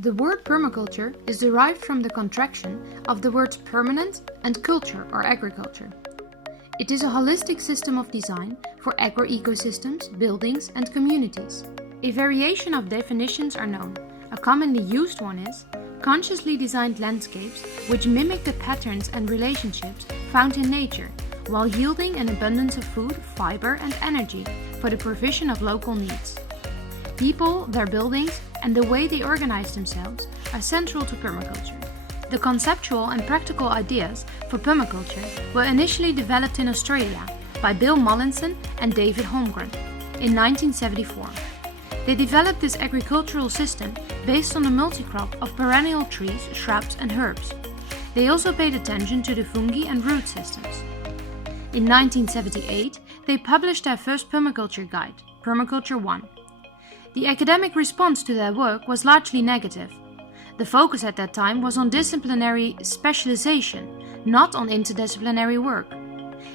The word permaculture is derived from the contraction of the words permanent and culture or agriculture. It is a holistic system of design for agro-ecosystems, buildings and communities. A variation of definitions are known. A commonly used one is consciously designed landscapes which mimic the patterns and relationships found in nature, while yielding an abundance of food, fiber and energy for the provision of local needs. People, their buildings and the way they organize themselves are central to permaculture. The conceptual and practical ideas for permaculture were initially developed in Australia by Bill Mollison and David Holmgren in 1974. They developed this agricultural system based on a multi-crop of perennial trees, shrubs and herbs. They also paid attention to the fungi and root systems. In 1978, they published their first permaculture guide, Permaculture 1. The academic response to their work was largely negative. The focus at that time was on disciplinary specialization, not on interdisciplinary work.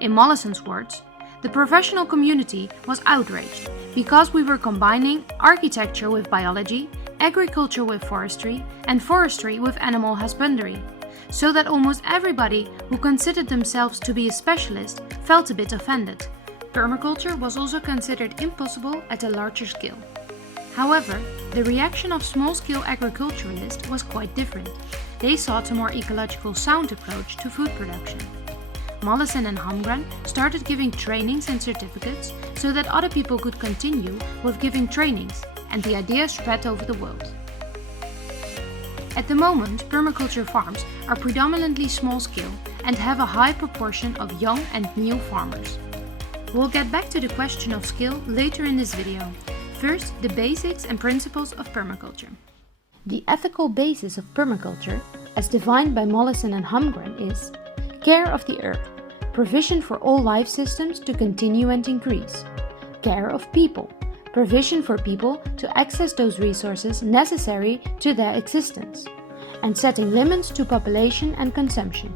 In Mollison's words, the professional community was outraged because we were combining architecture with biology, agriculture with forestry, and forestry with animal husbandry, so that almost everybody who considered themselves to be a specialist felt a bit offended. Permaculture was also considered impossible at a larger scale. However, the reaction of small-scale agriculturalists was quite different. They sought a more ecological sound approach to food production. Mollison and Holmgren started giving trainings and certificates so that other people could continue with giving trainings, and the idea spread over the world. At the moment, permaculture farms are predominantly small-scale and have a high proportion of young and new farmers. We'll get back to the question of scale later in this video. First, the basics and principles of permaculture. The ethical basis of permaculture, as defined by Mollison and Holmgren, is care of the earth, provision for all life systems to continue and increase, care of people, provision for people to access those resources necessary to their existence, and setting limits to population and consumption.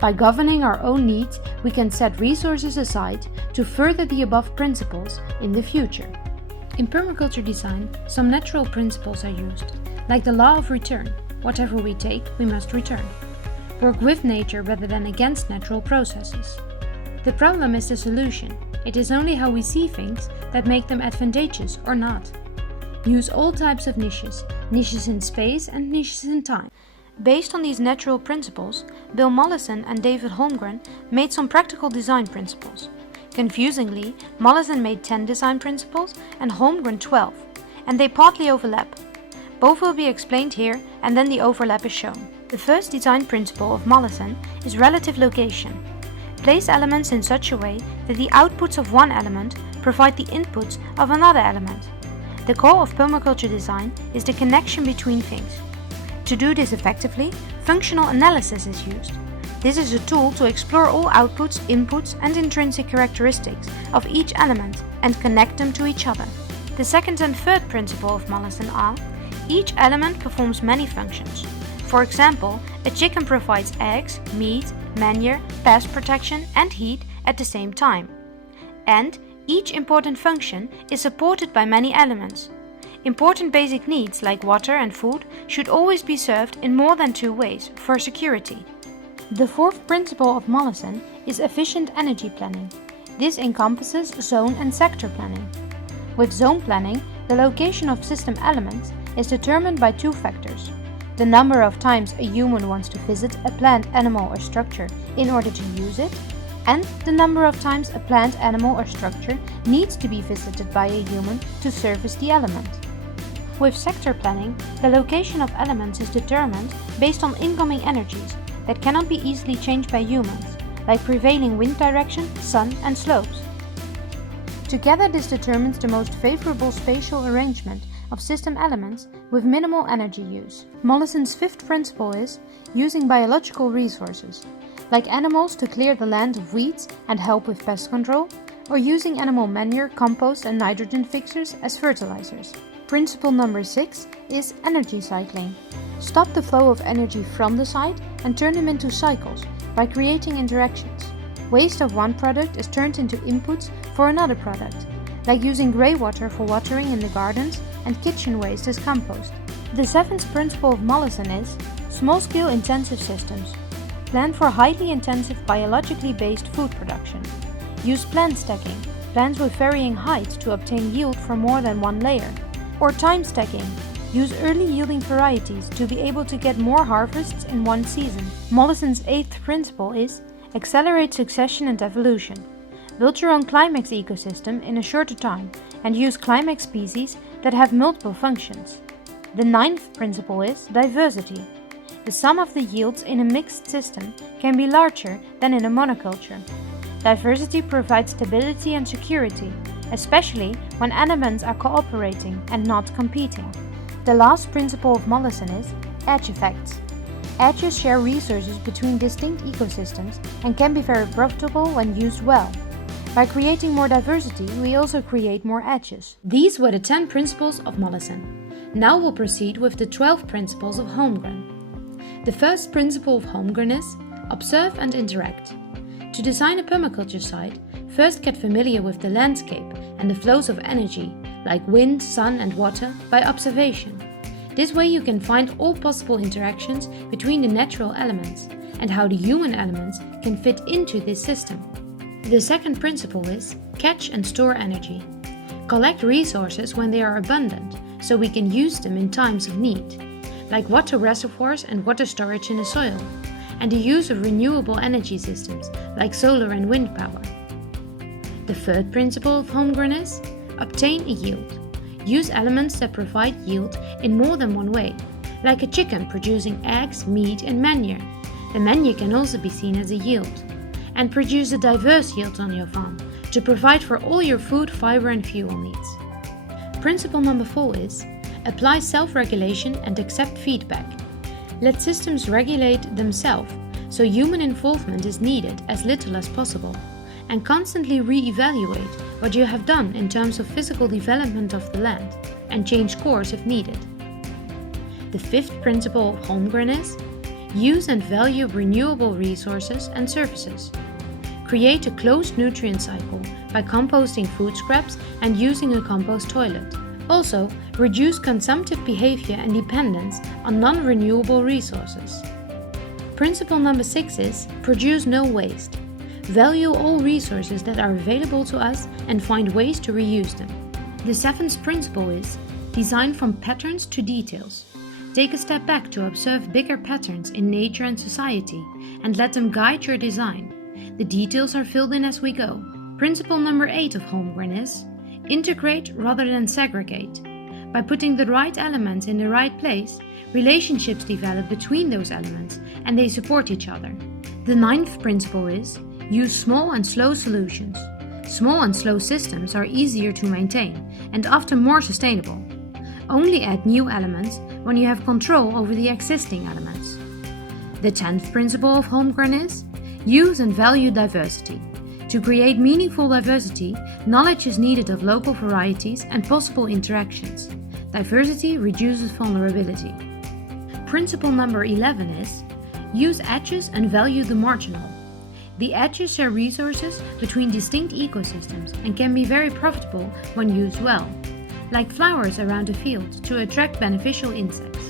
By governing our own needs, we can set resources aside to further the above principles in the future. In permaculture design, some natural principles are used, like the law of return. Whatever we take, we must return. Work with nature rather than against natural processes. The problem is the solution. It is only how we see things that make them advantageous or not. Use all types of niches in space and niches in time. Based on these natural principles, Bill Mollison and David Holmgren made some practical design principles. Confusingly, Mollison made 10 design principles and Holmgren 12, and they partly overlap. Both will be explained here, and then the overlap is shown. The first design principle of Mollison is relative location. Place elements in such a way that the outputs of one element provide the inputs of another element. The core of permaculture design is the connection between things. To do this effectively, functional analysis is used. This is a tool to explore all outputs, inputs and intrinsic characteristics of each element and connect them to each other. The second and third principle of Mollison are: each element performs many functions. For example, a chicken provides eggs, meat, manure, pest protection and heat at the same time. And each important function is supported by many elements. Important basic needs like water and food should always be served in more than two ways for security. The fourth principle of Mollison is efficient energy planning. This encompasses zone and sector planning. With zone planning, the location of system elements is determined by two factors: the number of times a human wants to visit a plant, animal or structure in order to use it, and the number of times a plant, animal or structure needs to be visited by a human to service the element. With sector planning, the location of elements is determined based on incoming energies that cannot be easily changed by humans, like prevailing wind direction, sun and slopes. Together this determines the most favorable spatial arrangement of system elements with minimal energy use. Mollison's fifth principle is using biological resources, like animals to clear the land of weeds and help with pest control, or using animal manure, compost and nitrogen fixers as fertilizers. Principle number 6 is energy cycling. Stop the flow of energy from the site and turn them into cycles by creating interactions. Waste of one product is turned into inputs for another product, like using grey water for watering in the gardens and kitchen waste as compost. The seventh principle of Mollison is small-scale intensive systems. Plan for highly intensive biologically based food production. Use plant stacking, plants with varying heights to obtain yield from more than one layer. Or time stacking. Use early yielding varieties to be able to get more harvests in one season. Mollison's eighth principle is accelerate succession and evolution. Build your own climax ecosystem in a shorter time and use climax species that have multiple functions. The ninth principle is diversity. The sum of the yields in a mixed system can be larger than in a monoculture. Diversity provides stability and security, especially when elements are cooperating and not competing. The last principle of Mollison is edge effects. Edges share resources between distinct ecosystems and can be very profitable when used well. By creating more diversity, we also create more edges. These were the 10 principles of Mollison. Now we'll proceed with the 12 principles of Holmgren. The first principle of Holmgren is observe and interact. To design a permaculture site, first get familiar with the landscape and the flows of energy, like wind, sun and water, by observation. This way you can find all possible interactions between the natural elements and how the human elements can fit into this system. The second principle is catch and store energy. Collect resources when they are abundant, so we can use them in times of need, like water reservoirs and water storage in the soil, and the use of renewable energy systems like solar and wind power. The third principle of Holmgren is obtain a yield. Use elements that provide yield in more than one way, like a chicken producing eggs, meat and manure. The manure can also be seen as a yield. And produce a diverse yield on your farm to provide for all your food, fiber and fuel needs. Principle number 4 is apply self-regulation and accept feedback. Let systems regulate themselves, so human involvement is needed as little as possible, and constantly re-evaluate what you have done in terms of physical development of the land and change course if needed. The fifth principle of Holmgren is use and value renewable resources and services. Create a closed nutrient cycle by composting food scraps and using a compost toilet. Also, reduce consumptive behavior and dependence on non-renewable resources. Principle number 6 is produce no waste. Value all resources that are available to us and find ways to reuse them. The seventh principle is design from patterns to details. Take a step back to observe bigger patterns in nature and society and let them guide your design. The details are filled in as we go. Principle number 8 of Holmgren is integrate rather than segregate. By putting the right elements in the right place, relationships develop between those elements and they support each other. The ninth principle is use small and slow solutions. Small and slow systems are easier to maintain and often more sustainable. Only add new elements when you have control over the existing elements. The 10th principle of Holmgren is use and value diversity. To create meaningful diversity, knowledge is needed of local varieties and possible interactions. Diversity reduces vulnerability. Principle number 11 is use edges and value the marginal. The edges share resources between distinct ecosystems and can be very profitable when used well, like flowers around a field to attract beneficial insects.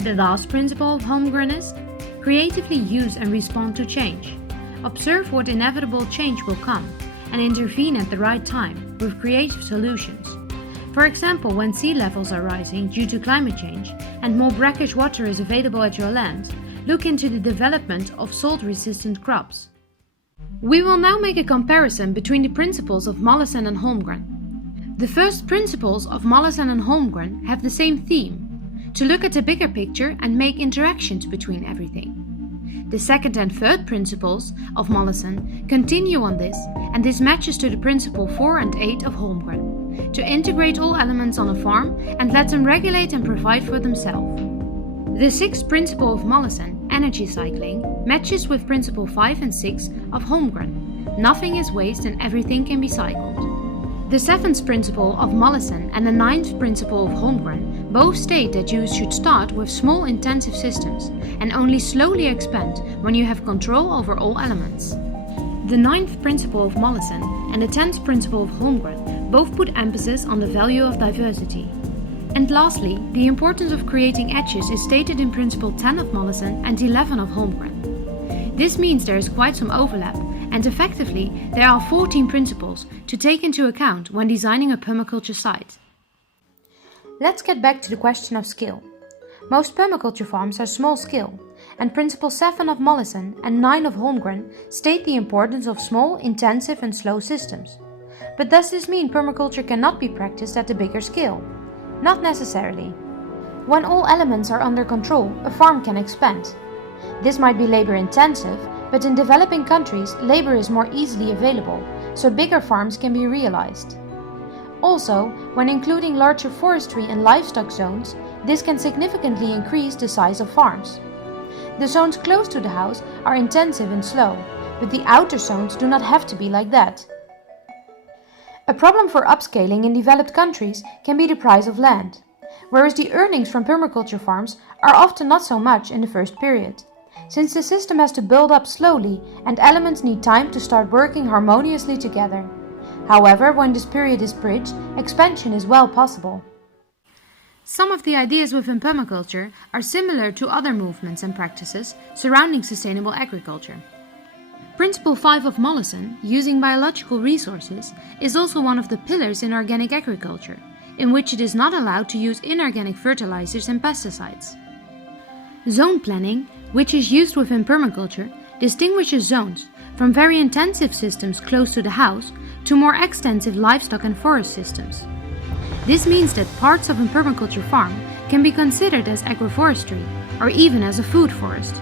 The last principle of Holmgren is creatively use and respond to change. Observe what inevitable change will come and intervene at the right time with creative solutions. For example, when sea levels are rising due to climate change and more brackish water is available at your land, look into the development of salt-resistant crops. We will now make a comparison between the principles of Mollison and Holmgren. The first principles of Mollison and Holmgren have the same theme: to look at the bigger picture and make interactions between everything. The second and third principles of Mollison continue on this, and this matches to the principle 4 and 8 of Holmgren: to integrate all elements on a farm and let them regulate and provide for themselves. The sixth principle of Mollison, energy cycling, matches with principle 5 and 6 of Holmgren: nothing is waste and everything can be cycled. The seventh principle of Mollison and the ninth principle of Holmgren both state that you should start with small intensive systems and only slowly expand when you have control over all elements. The ninth principle of Mollison and the 10th principle of Holmgren both put emphasis on the value of diversity. And lastly, the importance of creating edges is stated in Principle 10 of Mollison and 11 of Holmgren. This means there is quite some overlap, and effectively there are 14 principles to take into account when designing a permaculture site. Let's get back to the question of scale. Most permaculture farms are small scale, and Principle 7 of Mollison and 9 of Holmgren state the importance of small, intensive and slow systems. But does this mean permaculture cannot be practiced at a bigger scale? Not necessarily. When all elements are under control, a farm can expand. This might be labor intensive, but in developing countries, labor is more easily available, so bigger farms can be realized. Also, when including larger forestry and livestock zones, this can significantly increase the size of farms. The zones close to the house are intensive and slow, but the outer zones do not have to be like that. A problem for upscaling in developed countries can be the price of land, whereas the earnings from permaculture farms are often not so much in the first period, since the system has to build up slowly and elements need time to start working harmoniously together. However, when this period is bridged, expansion is well possible. Some of the ideas within permaculture are similar to other movements and practices surrounding sustainable agriculture. Principle 5 of Mollison, using biological resources, is also one of the pillars in organic agriculture, in which it is not allowed to use inorganic fertilizers and pesticides. Zone planning, which is used within permaculture, distinguishes zones from very intensive systems close to the house to more extensive livestock and forest systems. This means that parts of a permaculture farm can be considered as agroforestry or even as a food forest.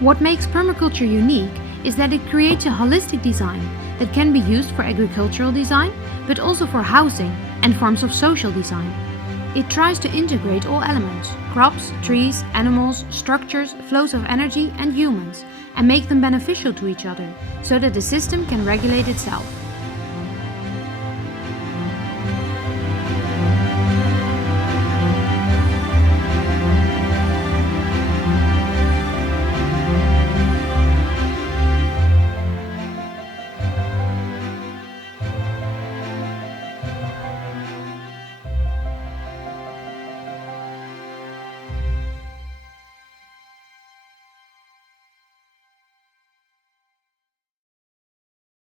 What makes permaculture unique is that it creates a holistic design that can be used for agricultural design, but also for housing and forms of social design. It tries to integrate all elements, crops, trees, animals, structures, flows of energy and humans, and make them beneficial to each other, so that the system can regulate itself.